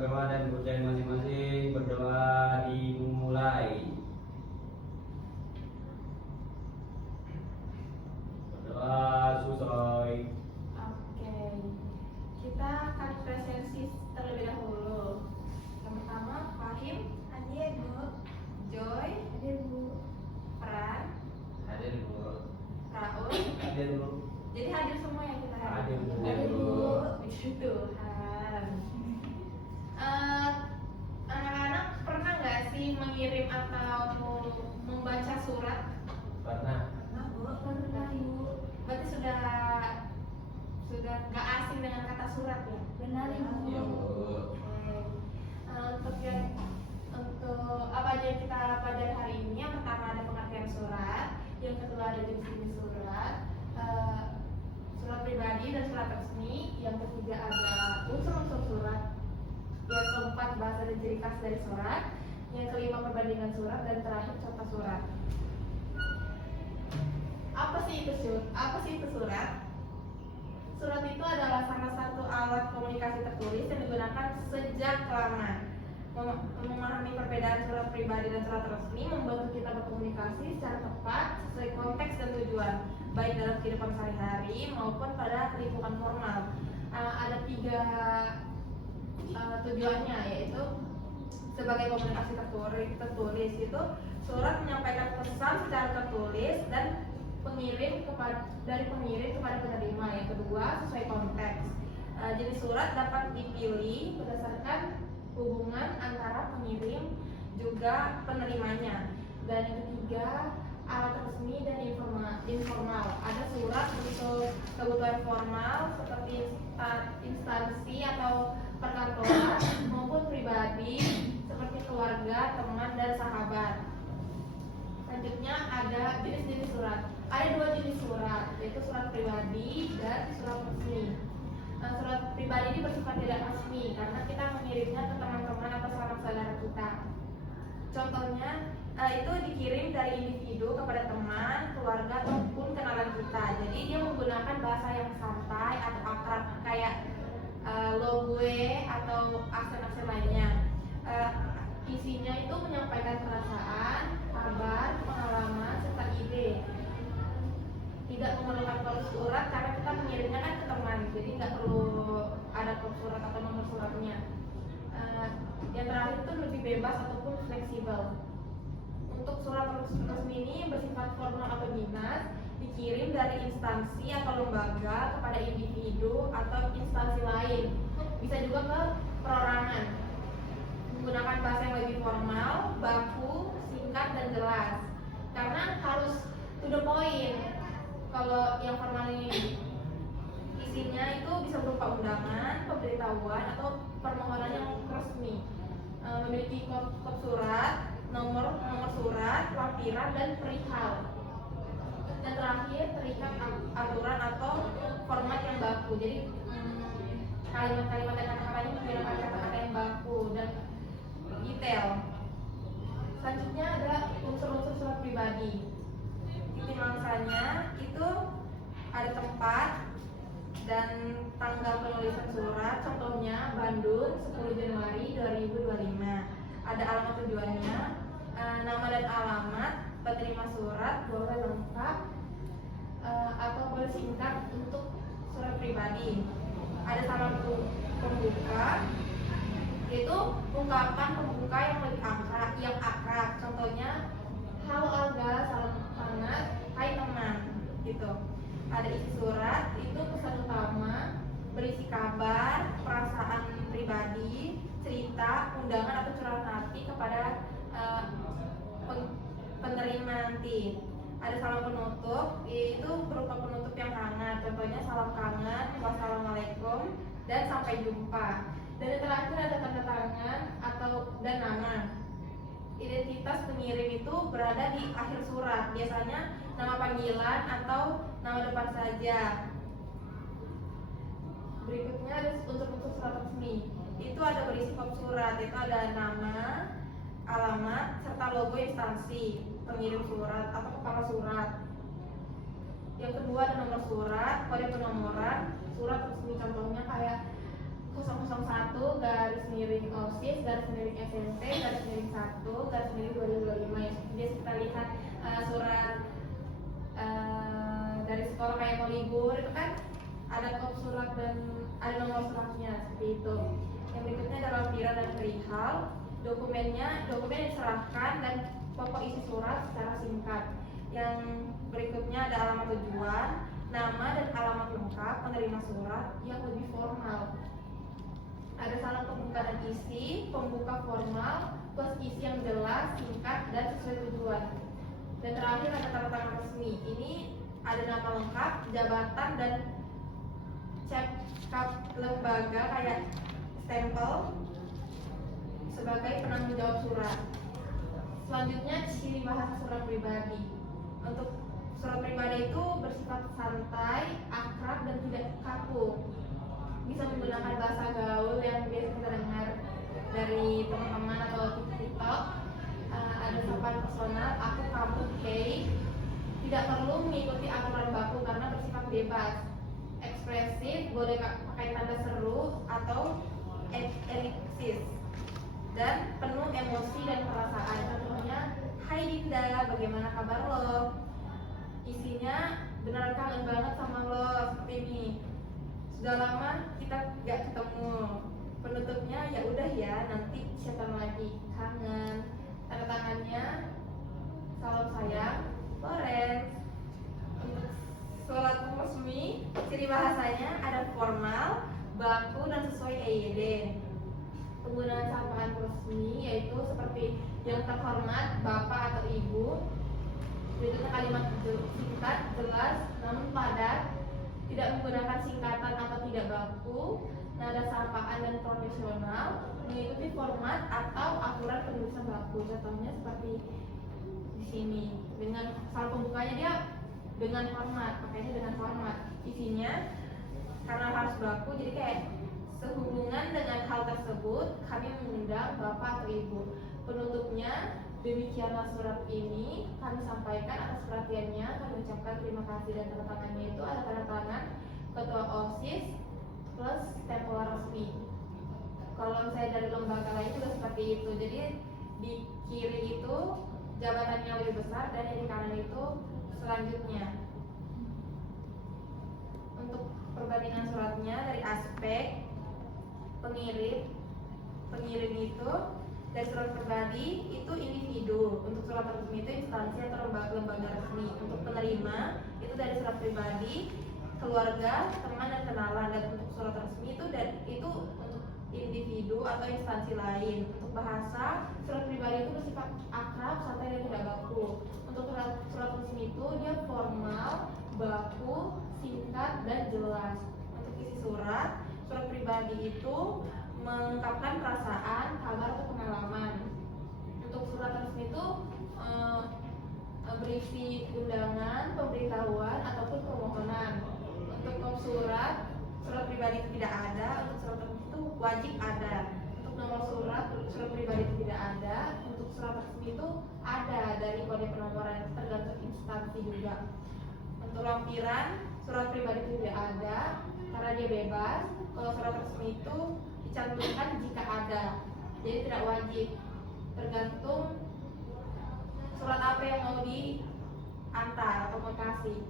beragama dan kepercayaan masing-masing. Berdoa dimulai. Berdoa selesai. Oke, kita akan presensi terlebih dahulu. Yang pertama, Fahim. Hadir, Bu. Joy. Hadir, Bu. Fran. Hadir, Bu. Raul. Hadir, Bu. Jadi hadir semua yang kita hadir. Hadir, Bu. Hadir, Bu. Puji Tuhan. Anak-anak pernah nggak sih mengirim atau membaca surat? Pernah. Pernah, Bu. Pernah, Bu. Berarti sudah nggak asing dengan kata surat ya? Benar, Ibu. Iya, Bu. Untuk apa aja yang kita pelajari hari ini, yang pertama ada pengertian surat, yang kedua ada jenis-jenis surat, surat pribadi dan surat resmi, yang ketiga ada unsur-unsur surat, yang keempat bahasa dan ciri khas dari surat, yang kelima perbandingan surat, dan terakhir contoh surat. Apa sih itu surat? Surat itu adalah salah satu alat komunikasi tertulis yang digunakan sejak lama. Memahami perbedaan surat pribadi dan surat resmi membantu kita berkomunikasi secara tepat sesuai konteks dan tujuan, baik dalam kehidupan sehari-hari maupun pada lingkungan formal. Ada 3 tujuannya, yaitu sebagai komunikasi tertulis itu surat menyampaikan pesan secara tertulis dan dari pengirim kepada penerima. Yang kedua, sesuai konteks. Jenis surat dapat dipilih berdasarkan hubungan antara pengirim juga penerimanya. Dan yang ketiga, alat resmi dan informal. Ada surat untuk kebutuhan formal seperti instansi atau perkantoran maupun pribadi seperti keluarga, teman, dan sahabat. Selanjutnya ada jenis-jenis surat. Ada 2 jenis surat, yaitu surat pribadi dan surat resmi. Surat pribadi ini bersifat tidak resmi karena kita mengirimnya ke teman-teman atau sanak saudara kita. Contohnya, itu dikirim dari individu kepada teman, keluarga, ataupun kenalan kita. Jadi dia menggunakan bahasa yang santai atau akrab, kayak lo, gue, atau aksen-aksen lainnya. Isinya itu menyampaikan perasaan, kabar, pengalaman, serta ide. Tidak memerlukan kode surat karena kita mengirimnya kan ke teman, jadi nggak perlu ada kode surat atau nomor suratnya. Yang terakhir itu lebih bebas ataupun fleksibel. Untuk surat resmi ini bersifat formal atau dinas, dikirim dari instansi atau lembaga kepada individu atau instansi lain. Bisa juga ke perorangan. Menggunakan bahasa yang lebih formal, baku, singkat, dan jelas. Karena harus to the point. Kalau yang formal ini isinya itu bisa berupa undangan, pemberitahuan, atau permohonan yang resmi. Memiliki kode surat, nomor surat, lampiran, dan perihal. Dan terakhir terikat aturan atau format yang baku. Jadi kalimat-kalimat dan kata-katanya menggunakan kata-kata yang baku dan detail. Selanjutnya ada unsur-unsur surat pribadi. Titik mangsanya itu ada tempat dan tanggal penulisan surat. Contohnya Bandung 10 Januari 2025. Ada alamat tujuannya, nama dan alamat penerima surat, boleh lengkap atau boleh singkat untuk surat pribadi. Ada salam pembuka, yaitu ungkapan pembuka yang lebih akrab. Contohnya, halo Alga, salam hangat, hai teman, gitu. Ada isi surat, itu pesan utama, berisi kabar, perasaan pribadi, cerita, undangan atau curahan hati kepada penerima nanti. Ada salam penutup, yaitu berupa penutup yang hangat. Contohnya salam kangen, wassalamualaikum, dan sampai jumpa. Dan yang terakhir ada tanda tangan dan nama. Identitas pengirim itu berada di akhir surat, biasanya nama panggilan atau nama depan saja. Berikutnya ada unsur-unsur surat resmi. Itu ada berisi kop surat, itu ada nama, alamat, serta logo instansi pengirim surat atau kepala surat. Yang kedua ada nomor surat, kode penomoran surat resmi, contohnya kayak 001 garis miring garis miring SMP garis miring 1 garis miring 2025 yang biasa kita lihat surat dari sekolah kayak mau libur itu kan ada kop surat dan ada nomor suratnya seperti itu. Yang berikutnya adalah lampiran dan perihal. Dokumen diserahkan dan pokok isi surat secara singkat. Yang berikutnya ada alamat tujuan, nama dan alamat lengkap penerima surat yang lebih formal. Ada salam pembuka dan isi, pembuka formal plus isi yang jelas, singkat dan sesuai tujuan. Dan terakhir ada tanda tangan resmi. Ini ada nama lengkap, jabatan dan cap lembaga kayak stempel sebagai penanggung jawab surat. Selanjutnya ciri bahasa surat pribadi. Untuk surat pribadi itu bersifat santai, akrab dan tidak kaku. Bisa menggunakan bahasa gaul yang biasa kita dengar dari teman-teman atau TikTok. Ada sapaan personal, aku, kamu, hey. Tidak perlu mengikuti aturan baku karena bersifat bebas. Ekspresif, boleh pakai tanda seru atau elipsis. Dan penuh emosi dan perasaan. Contohnya, hai Dinda, bagaimana kabar lo? Isinya, beneran kangen banget sama lo, seperti ini. Sudah lama kita gak ketemu. Penutupnya ya udah ya, nanti siapa lagi, kangen. Tanda tangannya, salam sayang, Lorenz. Untuk surat resmi, ciri bahasanya ada formal, baku dan sesuai EYD. Penggunaan sapaan resmi yaitu seperti yang terhormat bapak atau ibu. Berikutnya kalimat singkat, jelas, namun padat, tidak menggunakan singkatan atau tidak baku, nada sapaan dan profesional, mengikuti format atau aturan penulisan baku. Contohnya seperti di sini. Dengan salah pembukanya dia dengan hormat, pakainya dengan hormat. Isinya karena harus baku, jadi kayak sehubungan dengan hal tersebut, kami mengundang bapak atau ibu. Penutupnya, demikianlah surat ini kami sampaikan atas perhatiannya. Kami ucapkan terima kasih dan tanda tangannya itu ada tanda tangan ketua OSIS plus stempel resmi. Kalau misalnya dari lembaga lain juga seperti itu. Jadi di kiri itu jabatannya lebih besar dan yang di kanan itu selanjutnya. Untuk perbandingan suratnya dari aspek pengirim itu dari surat pribadi itu individu, untuk surat resmi itu instansi atau lembaga resmi. Untuk penerima itu dari surat pribadi, keluarga, teman dan kenalan. Dan untuk surat resmi itu untuk individu atau instansi lain. Untuk bahasa, surat pribadi itu bersifat akrab, santai dan tidak baku. Untuk surat resmi itu dia formal, baku, singkat dan jelas. Untuk isi surat pribadi itu mengungkapkan perasaan, kabar atau pengalaman. Untuk surat resmi itu berisi undangan, pemberitahuan ataupun permohonan. Untuk surat pribadi itu tidak ada. Untuk surat resmi itu wajib ada. Untuk nomor surat pribadi itu tidak ada. Untuk surat resmi itu ada dari kode penomoran, tergantung instansi juga. Untuk lampiran surat pribadi itu tidak ada karena dia bebas. Kalau surat resmi itu dicantumkan jika ada, jadi tidak wajib, tergantung surat apa yang mau diantar atau mau kasih.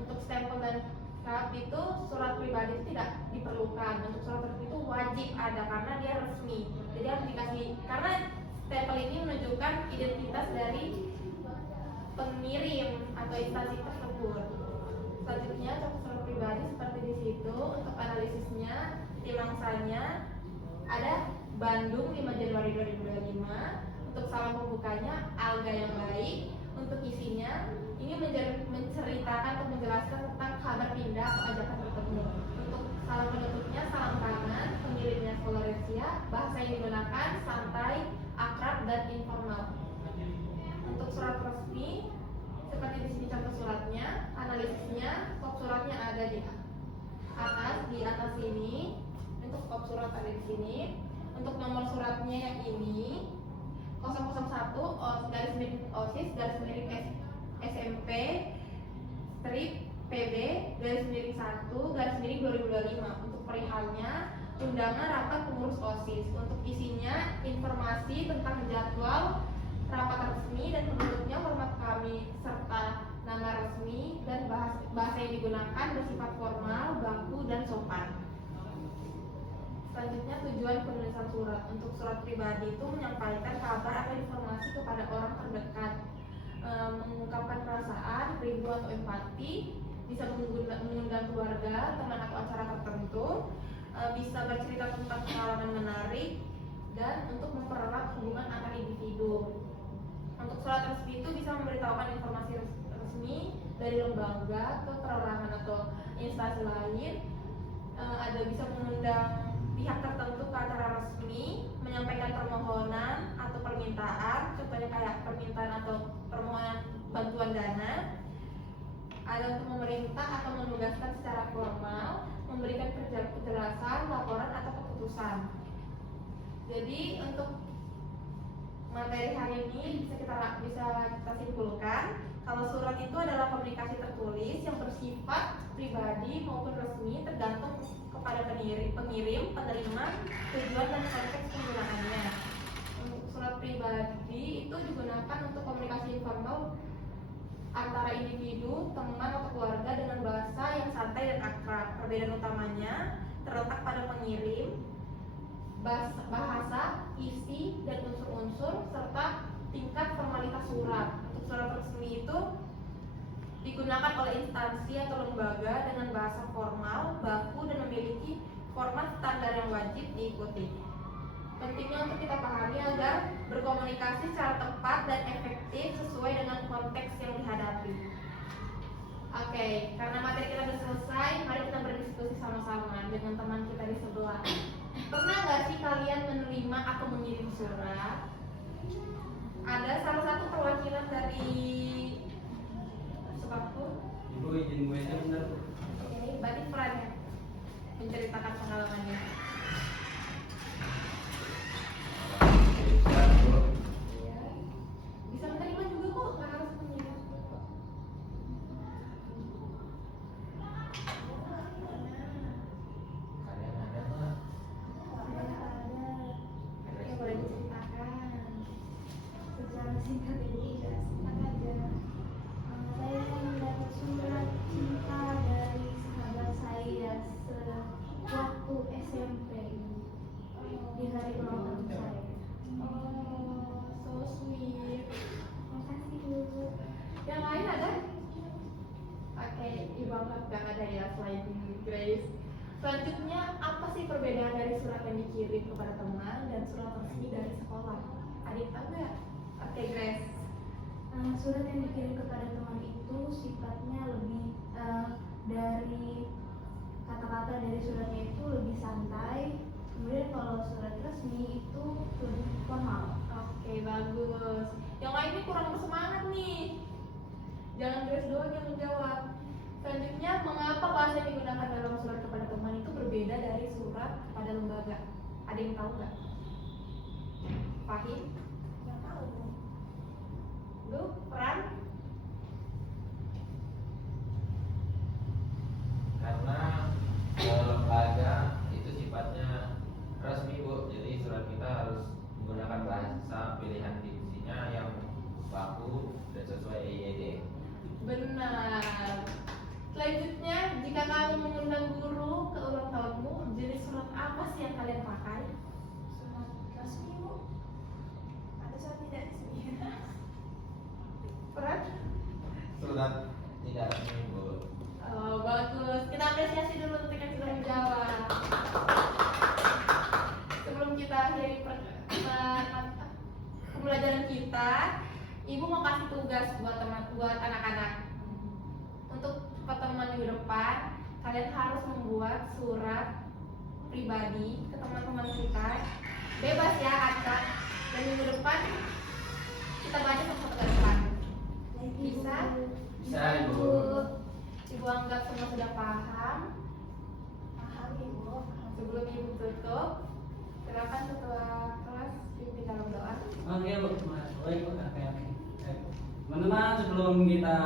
Untuk stempel dan cap itu surat pribadi itu tidak diperlukan. Untuk surat resmi itu wajib ada karena dia resmi, jadi harus dikasih, karena stempel ini menunjukkan identitas dari pengirim atau instansi tersebut. Selanjutnya untuk surat pribadi seperti di situ. Untuk analisisnya, timangsanya ada Bandung 5 Januari 2025. Untuk salam pembukanya Alga yang baik. Untuk isinya ini menceritakan atau menjelaskan tentang kabar pindah atau ajakan bertemu. Untuk salam penutupnya salam tangan, pengirimnya Florencia. Bahasa yang digunakan santai, akrab dan informal. Untuk surat resmi seperti di sini contoh suratnya, analisisnya, skop suratnya ada di atas sini. Untuk skop surat ada di sini. Untuk nomor suratnya yang ini 001 garis miring OSIS garis miring SMP strip PB garis miring 1 garis miring 2025. Untuk perihalnya undangan rapat pengurus OSIS. Untuk isinya informasi tentang jadwal rapat resmi dan penutupnya, format kami serta nama resmi, dan bahasa yang digunakan bersifat formal, baku, dan sopan. Selanjutnya, tujuan penulisan surat. Untuk surat pribadi itu menyampaikan kabar atau informasi kepada orang terdekat, mengungkapkan perasaan, rindu atau empati, bisa mengundang keluarga, teman atau acara tertentu, bisa bercerita tentang pengalaman menarik, dan untuk mempererat hubungan antar individu. Untuk surat resmi itu bisa memberitahukan informasi resmi dari lembaga ke perorangan atau instansi lain, ada bisa mengundang pihak tertentu ke acara resmi, menyampaikan permohonan atau permintaan, contohnya kayak permintaan atau permohonan bantuan dana, ada untuk memerintah atau menugaskan secara formal, memberikan kejelasan, laporan atau keputusan. Jadi untuk materi hari ini bisa kita simpulkan kalau surat itu adalah komunikasi tertulis yang bersifat pribadi maupun resmi, tergantung kepada pengirim, penerima, tujuan dan konteks penggunaannya. Untuk surat pribadi itu digunakan untuk komunikasi informal antara individu, teman atau keluarga dengan bahasa yang santai dan akrab. Perbedaan utamanya terletak pada pengirim, bahasa, isi, dan unsur-unsur serta tingkat formalitas surat. Untuk surat resmi itu digunakan oleh instansi atau lembaga dengan bahasa formal, baku, dan memiliki format standar yang wajib diikuti. Pentingnya untuk kita pahami agar berkomunikasi secara tepat dan efektif sesuai dengan konteks yang dihadapi. Oke, karena materi kita sudah selesai, mari kita berdiskusi sama-sama dengan teman kita di sebelah. Pernah nggak sih kalian menerima atau mengirim surat? Ada salah satu perwakilan dari sebabku? Ibu izin gue aja bener. Oke, berarti Fran menceritakan pengalamannya. Iya. Bisa menerima juga kok, nggak harus mengirim. Kalian ada nggak? Yang boleh diceritakan. Secara singkat ini ada saya mendapat surat cinta dari sahabat saya sewaktu SMP di hari ulang tahun saya. Oh, so sweet. Makasih Bu. Yang lain ada? Oke, Ibu anggap gak ada ya selain Grace. Selanjutnya, apa sih perbedaan dari surat yang dikirim kepada teman dan surat resmi dari sekolah? Ada yang tahu nggak? Oke, Grace. Surat yang dikirim kepada teman itu sifatnya lebih dari kata-kata dari suratnya itu lebih santai. Kemudian kalau surat resmi itu lebih formal. Oke, bagus. Yang lainnya kurang bersemangat nih. Jangan Grace doang yang menjawab. Selanjutnya, mengapa bahasa yang digunakan dalam surat kepada teman itu berbeda dari surat kepada lembaga? Ada yang tahu nggak? Fahim? Nggak tahu. Lu, Fran? Karena lembaga itu sifatnya resmi Bu, jadi surat kita harus menggunakan bahasa pilihan diksinya yang baku dan sesuai EYD. Benar. Selanjutnya, jika kamu mengundang guru ke ulang tahunmu, jenis surat apa sih yang kalian pakai? Surat resmi Bu. Ada surat tidak resmi. Fran? Surat tidak resmi Bu. Oh, bagus. Kita apresiasi dulu untuk yang sudah menjawab. Sebelum kita akhiri pembelajaran kita, Ibu mau kasih tugas buat anak-anak. Untuk pertemuan minggu depan, kalian harus membuat surat pribadi ke teman-teman kita. Bebas ya, acak. Dan minggu depan kita baca satu-satu ke depan. Bisa? Bisa Ibu. Ibu anggap semua sudah paham. Paham Ibu. Sebelum Ibu tutup, silakan setelah kelas pimpin dalam doa. Oke Bu, Mas. Baik Bu. Oke. Teman-teman, sebelum kita